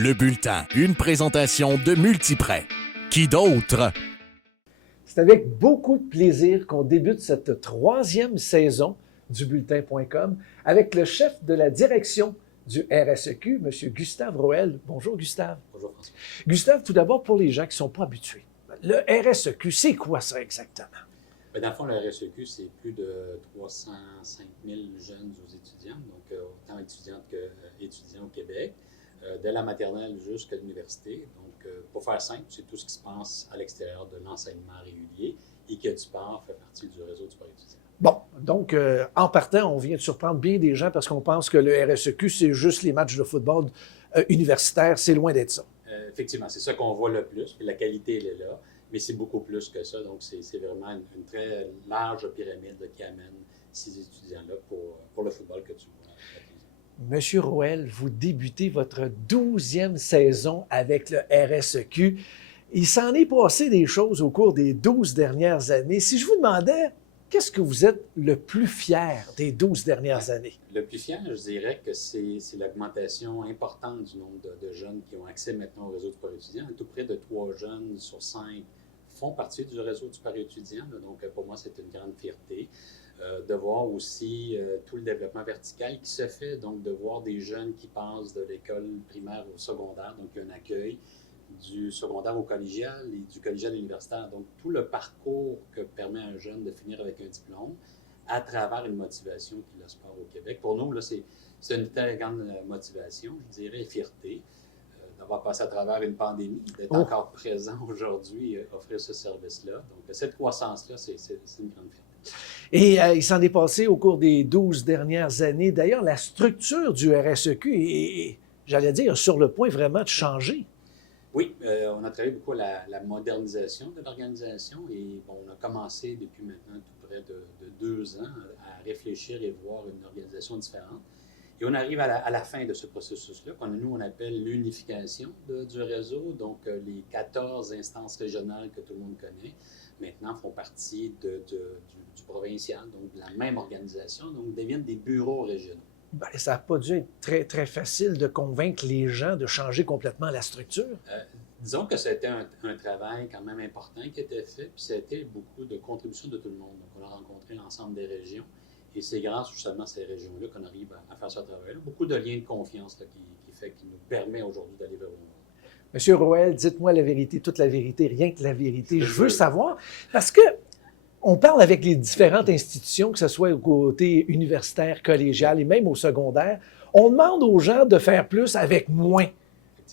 Le Bulletin, une présentation de Multiprêt. Qui d'autre? C'est avec beaucoup de plaisir qu'on débute cette 3e saison du Bulletin.com avec le chef de la direction du RSEQ, M. Gustave Roel. Bonjour, Gustave. Bonjour, François. Gustave, tout d'abord, pour les gens qui ne sont pas habitués, le RSEQ, c'est quoi ça exactement? Bien, dans le fond, le RSEQ, c'est plus de 305 000 jeunes aux étudiants, donc autant étudiantes qu'étudiants au Québec, de la maternelle jusqu'à l'université. Donc, pour faire simple, c'est tout ce qui se passe à l'extérieur de l'enseignement régulier et que du sport fait partie du réseau du sport étudiant. Bon, donc, en partant, on vient de surprendre bien des gens parce qu'on pense que le RSEQ, c'est juste les matchs de football universitaires. C'est loin d'être ça. Effectivement, c'est ça qu'on voit le plus. Puis la qualité, elle est là, mais c'est beaucoup plus que ça. Donc, c'est vraiment une très large pyramide qui amène ces étudiants-là pour le football que tu vois. Monsieur Roel, vous débutez votre 12e saison avec le RSEQ. Il s'en est passé des choses au cours des 12 dernières années. Si je vous demandais, qu'est-ce que vous êtes le plus fier des 12 dernières années? Le plus fier, je dirais que c'est l'augmentation importante du nombre de jeunes qui ont accès maintenant au réseau du sport étudiant. Tout près de 3 jeunes sur 5 font partie du réseau du sport étudiant. Donc, pour moi, c'est une grande fierté. De voir aussi tout le développement vertical qui se fait, donc de voir des jeunes qui passent de l'école primaire au secondaire, donc il y a un accueil du secondaire au collégial et du collégial à l'universitaire. Donc tout le parcours que permet à un jeune de finir avec un diplôme à travers une motivation qui est le sport au Québec. Pour nous, là, c'est une très grande motivation, je dirais, et fierté d'avoir passé à travers une pandémie, d'être encore présent aujourd'hui, offrir ce service-là. Donc cette croissance-là, c'est une grande fierté. Et il s'en est passé au cours des 12 dernières années. D'ailleurs, la structure du RSEQ est, j'allais dire, sur le point vraiment de changer. Oui, on a travaillé beaucoup à la modernisation de l'organisation et bon, on a commencé depuis maintenant tout près de 2 ans à réfléchir et voir une organisation différente. Et on arrive à la fin de ce processus-là, nous on appelle l'unification du réseau, donc les 14 instances régionales que tout le monde connaît, maintenant font partie du provincial, donc de la même organisation, donc deviennent des bureaux régionaux. Bien, ça n'a pas dû être très, très facile de convaincre les gens de changer complètement la structure. Disons que c'était un travail quand même important qui était fait, puis c'était beaucoup de contributions de tout le monde. Donc, on a rencontré l'ensemble des régions, et c'est grâce justement à ces régions-là qu'on arrive à faire ce travail-là. Beaucoup de liens de confiance là, qui nous permet aujourd'hui d'aller vers le monde. Monsieur Roel, dites-moi la vérité, toute la vérité, rien que la vérité. Je veux savoir, parce que on parle avec les différentes institutions, que ce soit au côté universitaire, collégial et même au secondaire. On demande aux gens de faire plus avec moins.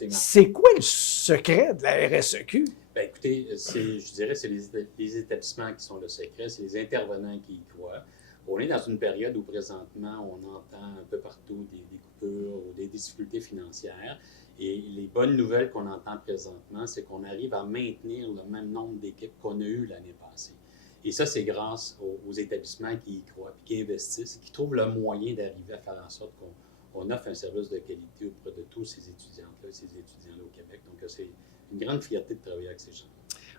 C'est quoi le secret de la RSEQ? Bien, écoutez, je dirais c'est les établissements qui sont le secret, c'est les intervenants qui y croient. On est dans une période où présentement, on entend un peu partout des coupures ou des difficultés financières. Et les bonnes nouvelles qu'on entend présentement, c'est qu'on arrive à maintenir le même nombre d'équipes qu'on a eues l'année passée. Et ça, c'est grâce aux établissements qui y croient, puis qui investissent, et qui trouvent le moyen d'arriver à faire en sorte qu'on offre un service de qualité auprès de tous ces étudiantes-là et ces étudiants-là au Québec. Donc, c'est une grande fierté de travailler avec ces gens.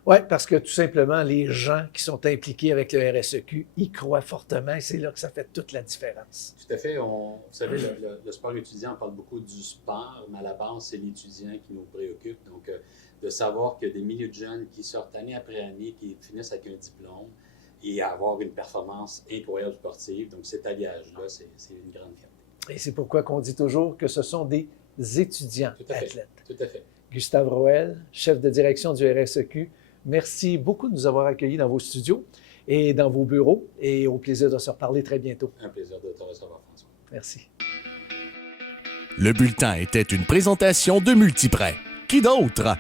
Oui, parce que tout simplement, les gens qui sont impliqués avec le RSEQ y croient fortement et c'est là que ça fait toute la différence. Tout à fait. Vous savez, le sport étudiant, on parle beaucoup du sport, mais à la base, c'est l'étudiant qui nous préoccupe. Donc, de savoir qu'il y a des milliers de jeunes qui sortent année après année, qui finissent avec un diplôme et avoir une performance incroyable sportive. Donc, cet alliage-là, c'est une grande fierté. Et c'est pourquoi qu'on dit toujours que ce sont des étudiants athlètes. Tout à fait. Gustave Roel, chef de direction du RSEQ, merci beaucoup de nous avoir accueillis dans vos studios et dans vos bureaux et au plaisir de se reparler très bientôt. Un plaisir de te recevoir, François. Merci. Le Bulletin était une présentation de Multiprêt. Qui d'autre?